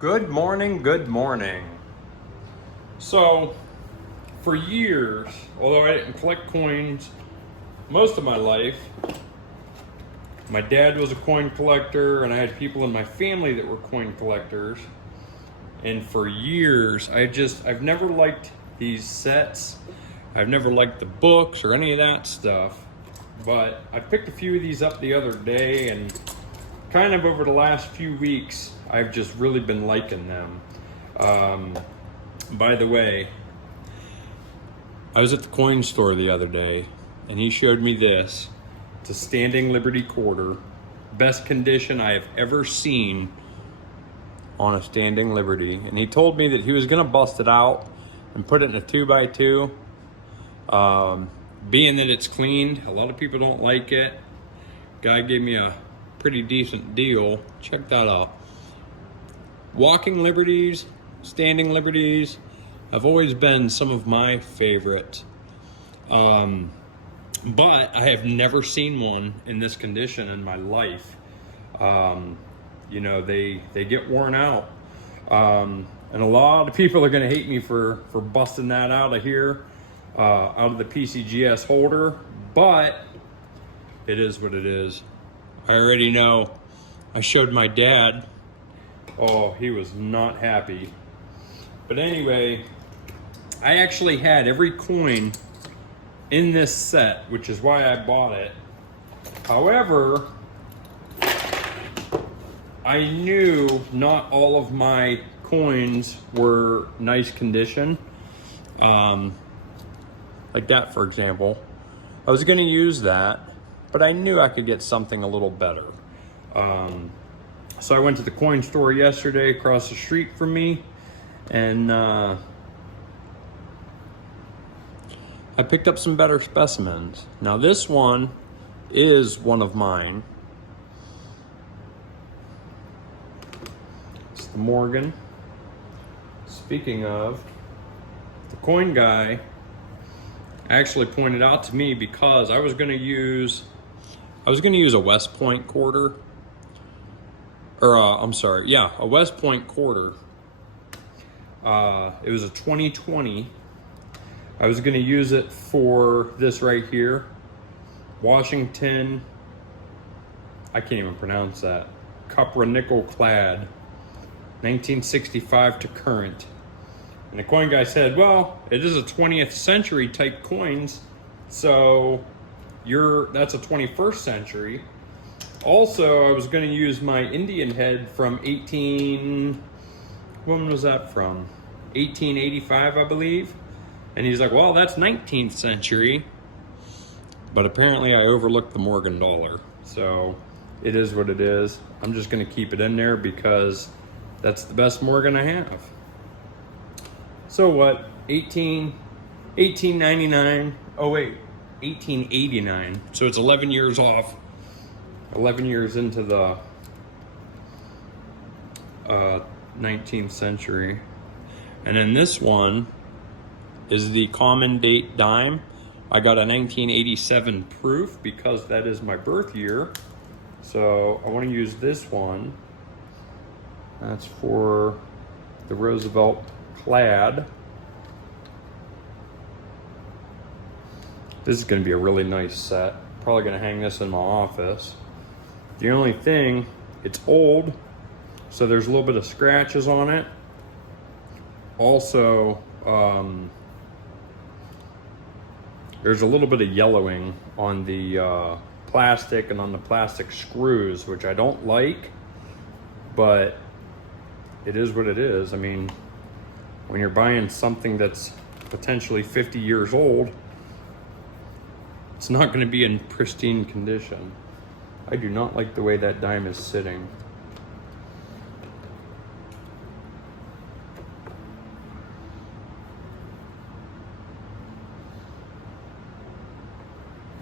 Good morning, good morning. So, for years, although I didn't collect coins most of my life, my dad was a coin collector and I had people in my family that were coin collectors. And for years, I've never liked these sets. I've never liked the books or any of that stuff. But I picked a few of these up the other day, and kind of over the last few weeks, I've just really been liking them. By the way, I was at the coin store the other day and he showed me this. It's a Standing Liberty quarter. Best condition I have ever seen on a Standing Liberty. And he told me that he was going to bust it out and put it in a 2x2. Being that it's cleaned, a lot of people don't like it. Guy gave me a pretty decent deal. Check that out. Walking Liberties, Standing Liberties have always been some of my favorite. But I have never seen one in this condition in my life. They get worn out. And a lot of people are going to hate me for busting that out of here, out of the PCGS holder. But it is what it is. I already know. I showed my dad. Oh, he was not happy. But anyway, I actually had every coin in this set, which is why I bought it. However, I knew not all of my coins were nice condition. Like that, for example. I was going to use that, but I knew I could get something a little better. So I went to the coin store yesterday across the street from me, and I picked up some better specimens. Now this one is one of mine. It's the Morgan. Speaking of, the coin guy actually pointed out to me because I was going to use a West Point quarter. A West Point quarter. It was a 2020. I was going to use it for this right here. Washington, I can't even pronounce that. Copper nickel clad, 1965 to current. And the coin guy said, well, it is a 20th century type coins, so that's a 21st century. Also, I was going to use my Indian head from when was that from? 1885, I believe. And he's like, well, that's 19th century. But apparently I overlooked the Morgan dollar. So it is what it is. I'm just going to keep it in there because that's the best Morgan I have. So what? 1899. Oh, wait. 1889. So it's 11 years off. 11 years into the 19th century. And then this one is the common date dime. I got a 1987 proof because that is my birth year. So I want to use this one. That's for the Roosevelt clad. This is going to be a really nice set. Probably going to hang this in my office. The only thing, it's old, so there's a little bit of scratches on it. Also, there's a little bit of yellowing on the plastic and on the plastic screws, which I don't like, but it is what it is. I mean, when you're buying something that's potentially 50 years old, it's not going to be in pristine condition. I do not like the way that dime is sitting.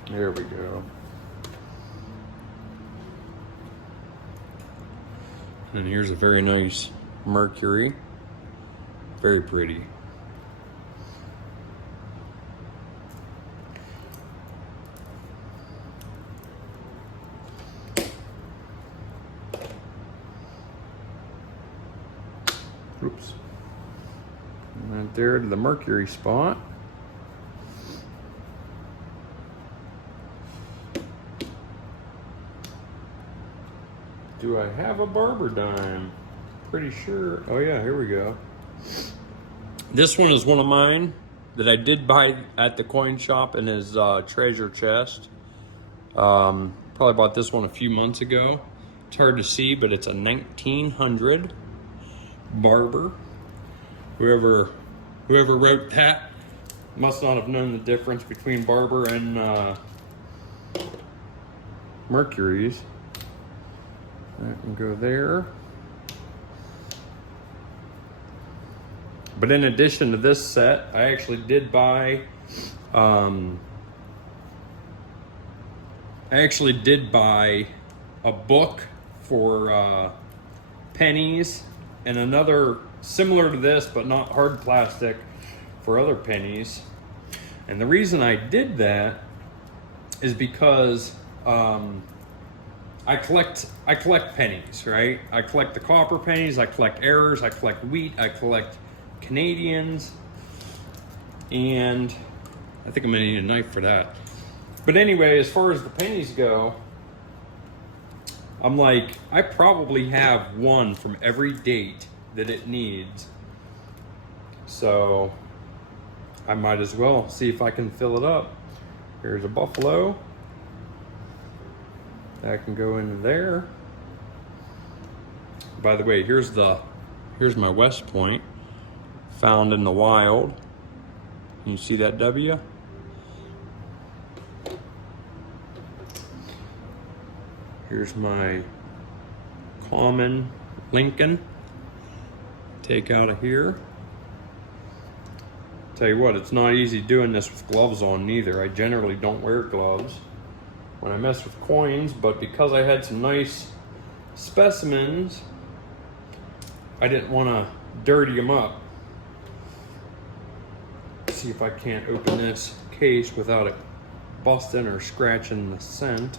There we go. And here's a very nice Mercury. Very pretty. Right there to the mercury spot. Do I have a barber dime? Pretty sure. Oh yeah, here we go. This one is one of mine that I did buy at the coin shop in his treasure chest. Probably bought this one a few months ago. It's hard to see, but it's a 1900 Barber. Whoever wrote that must not have known the difference between Barber and Mercury's. That can go there. But in addition to this set, I actually did buy a book for pennies and another similar to this but not hard plastic for other pennies. And the reason I did that is because I collect pennies, right? I collect the copper pennies, I collect errors, I collect wheat, I collect Canadians, and I think I'm gonna need a knife for that. But anyway, as far as the pennies go, I'm like, I probably have one from every date that it needs. So I might as well see if I can fill it up. Here's a buffalo. That can go into there. By the way, here's my West Point, found in the wild. Can you see that W? Here's my common Lincoln. Take out of here. Tell you what, it's not easy doing this with gloves on neither. I generally don't wear gloves when I mess with coins, but because I had some nice specimens, I didn't want to dirty them up. Let's see if I can't open this case without it busting or scratching the scent.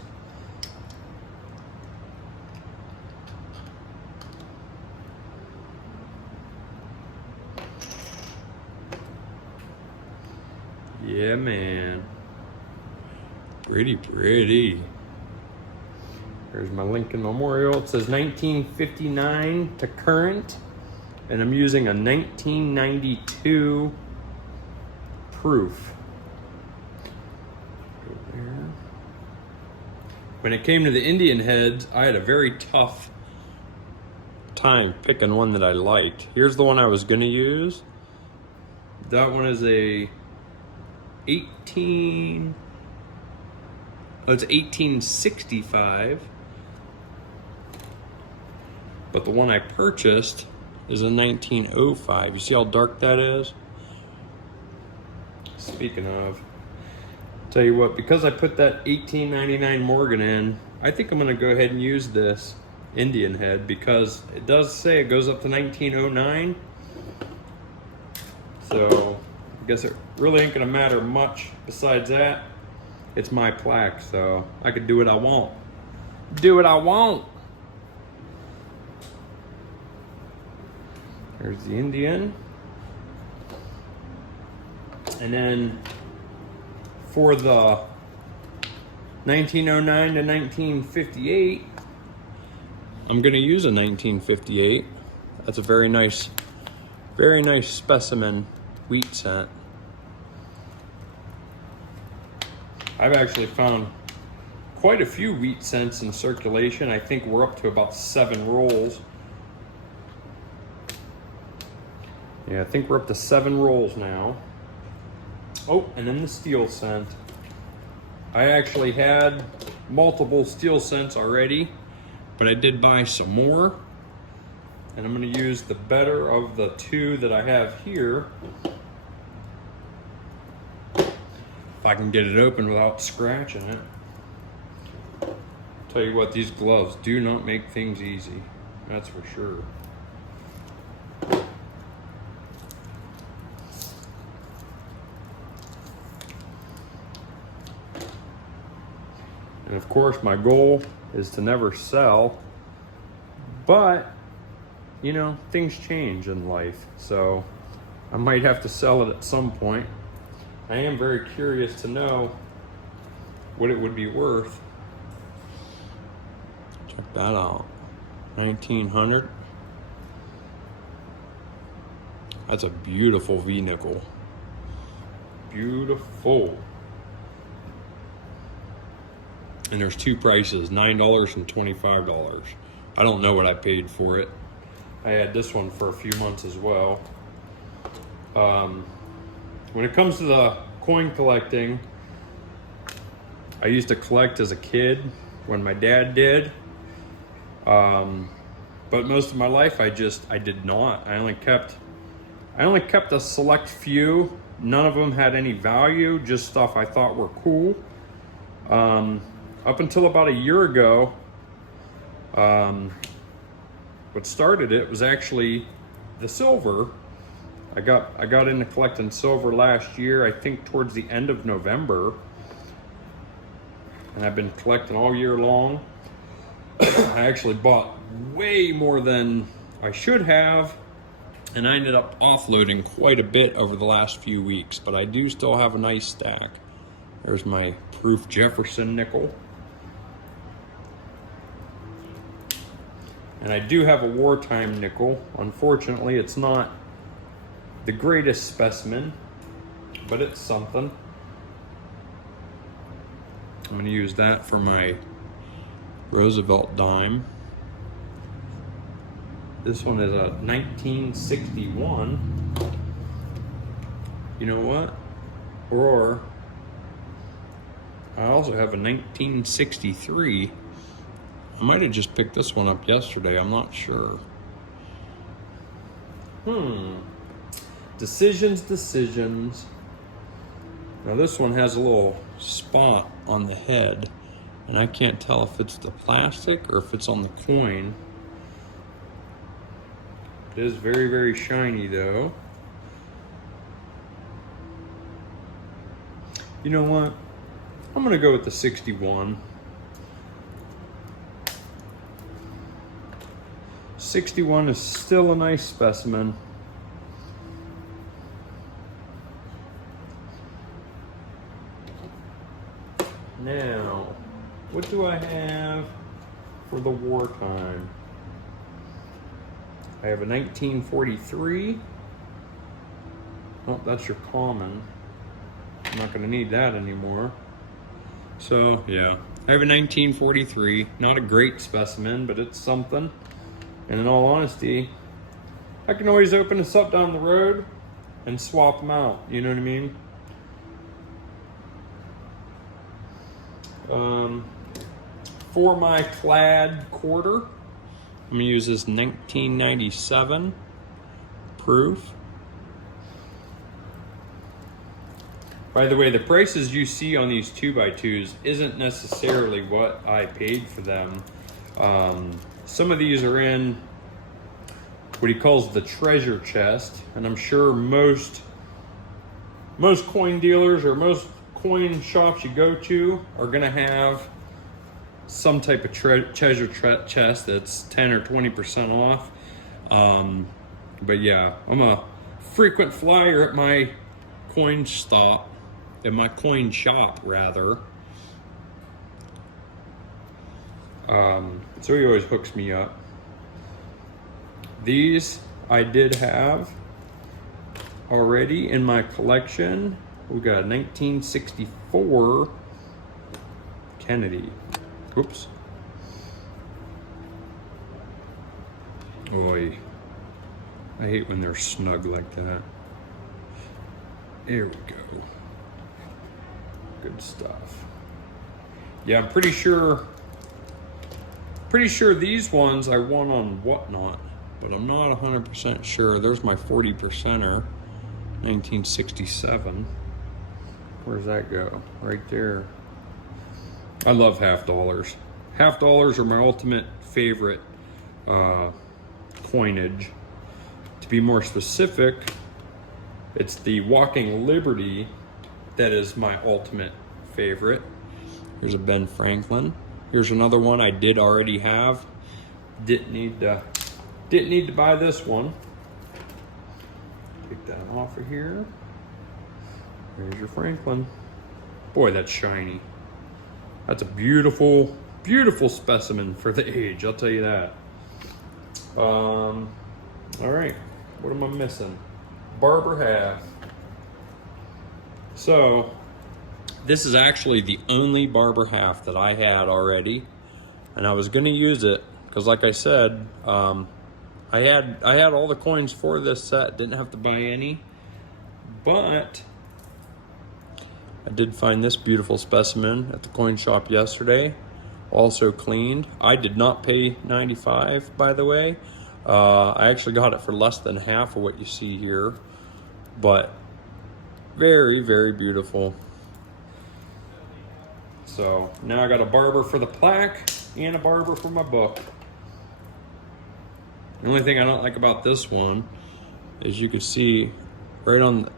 Yeah, man. Pretty. There's my Lincoln Memorial. It says 1959 to current, and I'm using a 1992 proof. Go there. When it came to the Indian heads, I had a very tough time picking one that I liked. Here's the one I was gonna use. That one is a 1865, but the one I purchased is a 1905. You see how dark that is? Speaking of, tell you what, because I put that 1899 Morgan in, I think I'm gonna go ahead and use this Indian head because it does say it goes up to 1909. So I guess it really ain't gonna matter much besides that. It's my plaque, so I could do what I want. Do what I want. There's the Indian. And then for the 1909 to 1958, I'm gonna use a 1958. That's a very nice specimen wheat cent. I've actually found quite a few wheat cents in circulation. I think we're up to about 7 rolls. Yeah, I think we're up to 7 rolls now. Oh, and then the steel cent. I actually had multiple steel cents already, but I did buy some more. And I'm gonna use the better of the 2 that I have here. If I can get it open without scratching it. Tell you what, these gloves do not make things easy. That's for sure. And of course, my goal is to never sell, but you know, things change in life. So I might have to sell it at some point. I am very curious to know what it would be worth. Check that out. 1900. That's a beautiful V nickel. Beautiful. And there's two prices, $9 and $25. I don't know what I paid for it. I had this one for a few months as well. When it comes to the coin collecting, I used to collect as a kid when my dad did. But most of my life I did not. I only kept a select few. None of them had any value, just stuff I thought were cool. Up until about a year ago, what started it was actually the silver. I got into collecting silver last year, I think towards the end of November. And I've been collecting all year long. I actually bought way more than I should have, and I ended up offloading quite a bit over the last few weeks, but I do still have a nice stack. There's my Proof Jefferson nickel. And I do have a wartime nickel. Unfortunately, it's not the greatest specimen, but it's something. I'm going to use that for my Roosevelt dime. This one is a 1961. You know what? Or I also have a 1963. I might have just picked this one up yesterday. I'm not sure. Decisions. Now this one has a little spot on the head, and I can't tell if it's the plastic or if it's on the coin. It is very, very shiny though. You know what? I'm gonna go with the 61. 61 is still a nice specimen. Now, what do I have for the wartime? I have a 1943. Oh, that's your common. I'm not gonna need that anymore. So, yeah, I have a 1943. Not a great specimen, but it's something. And in all honesty, I can always open this up down the road and swap them out, you know what I mean? For my clad quarter, I'm gonna use this 1997 proof. By the way, the prices you see on these 2x2s isn't necessarily what I paid for them. Some of these are in what he calls the treasure chest, and I'm sure most coin dealers or most coin shops you go to are gonna have some type of treasure chest that's 10 or 20% off. But yeah, I'm a frequent flyer at my coin shop rather. So he always hooks me up. These I did have already in my collection. We got a 1964 Kennedy. Oops. Oy. I hate when they're snug like that. There we go. Good stuff. Yeah, I'm pretty sure these ones I won on Whatnot, but I'm not 100% sure. There's my 40%er, 1967. Where's that go? Right there. I love half dollars. Half dollars are my ultimate favorite coinage. To be more specific, it's the Walking Liberty that is my ultimate favorite. Here's a Ben Franklin. Here's another one I did already have. Didn't need to buy this one. Take that off of here. There's your Franklin. Boy, that's shiny. That's a beautiful, beautiful specimen for the age, I'll tell you that. All right, what am I missing? Barber half. So, this is actually the only Barber half that I had already, and I was gonna use it because, like I said, I had all the coins for this set, didn't have to buy any, but I did find this beautiful specimen at the coin shop yesterday, also cleaned. I did not pay $95, by the way. I actually got it for less than half of what you see here, but very, very beautiful. So now I got a Barber for the plaque and a Barber for my book. The only thing I don't like about this one is you can see right on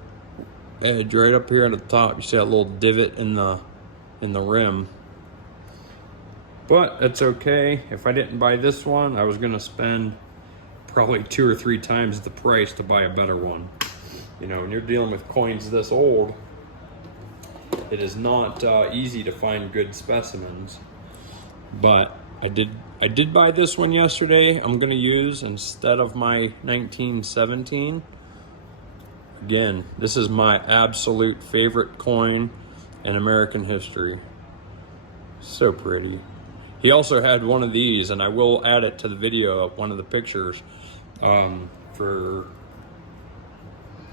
the edge, right up here at the top, you see that little divot in the rim. But that's okay. If I didn't buy this one, I was gonna spend probably 2 or 3 times the price to buy a better one. You know, when you're dealing with coins this old, it is not easy to find good specimens. But I did buy this one yesterday. I'm gonna use instead of my 1917. Again, this is my absolute favorite coin in American history. So pretty. He also had one of these, and I will add it to the video of one of the pictures. Oh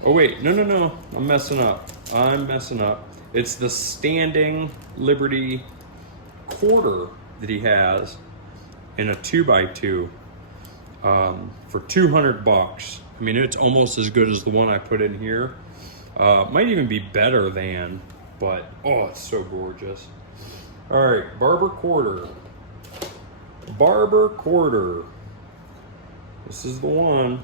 wait, no, I'm messing up. It's the standing Liberty quarter that he has in a 2x2 for $200. I mean, it's almost as good as the one I put in here. Might even be better than, but oh, it's so gorgeous. All right, Barber quarter. Barber quarter. This is the one.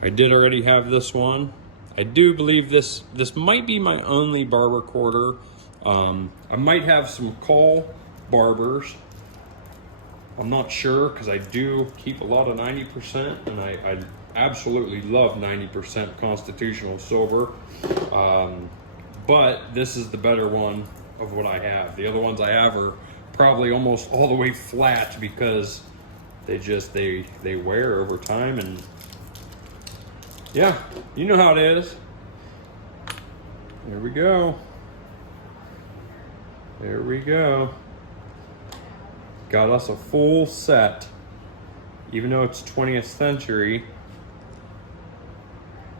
I did already have this one. I do believe this might be my only Barber quarter. I might have some Call Barbers. I'm not sure because I do keep a lot of 90%, and I absolutely love 90% constitutional silver. But this is the better one of what I have. The other ones I have are probably almost all the way flat because they wear over time, and yeah, you know how it is. There we go. There we go. Got us a full set. Even though it's 20th century,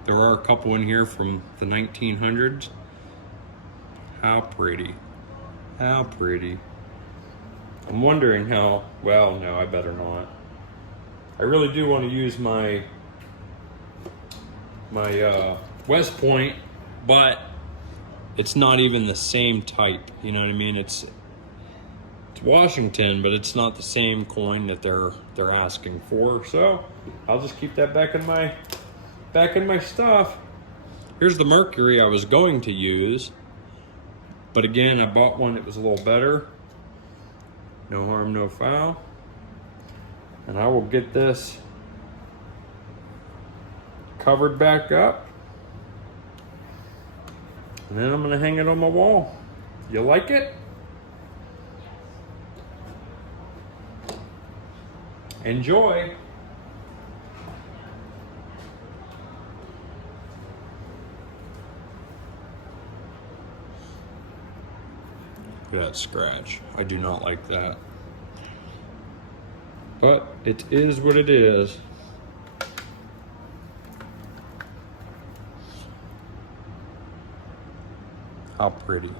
there are a couple in here from the 1900s. How pretty. How pretty. I'm wondering how, well, no, I better not. I really do want to use my West Point, but it's not even the same type, you know what I mean? It's Washington, but it's not the same coin that they're asking for. So I'll just keep that back in my stuff. Here's the Mercury I was going to use, but again, I bought one that was a little better. No harm, no foul. And I will get this covered back up, and then I'm gonna hang it on my wall. You like it? Enjoy. Look at that scratch. I do not like that. But it is what it is. How pretty.